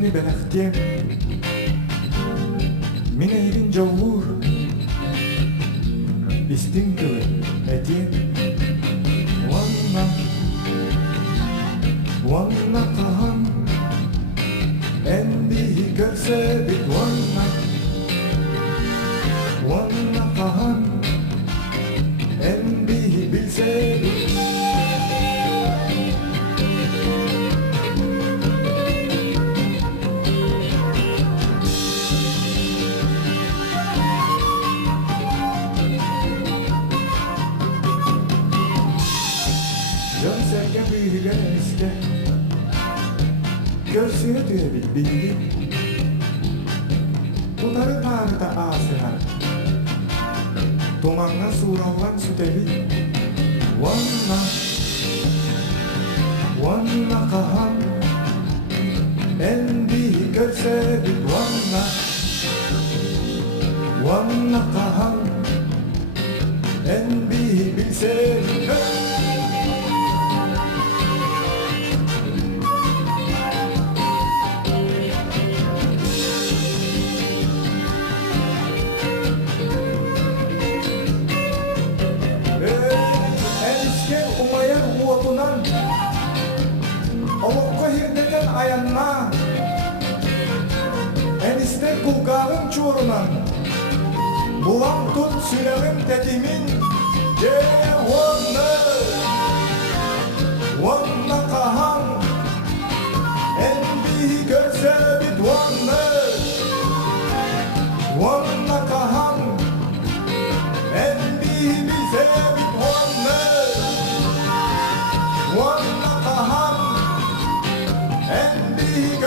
Minni belaktien Min eylin jawur Distinto etien Wanna kahan Endi görse bit Wanna kahan Endi bilse bit Jönserken büyügeneske Görsüye tüyebil bildi Bunları tarihte asılar Dumanla suravlan sütebi Wanna kahan Endi görse bir Wanna kahan Endi bilse bir Awak ko hirdekan ayanna Eniste kukarın çurunan Buang tut sülerim tetimin Wanna kahan Endi görse bit Wanna kahan Endi bilse bit Wanna kahan Endi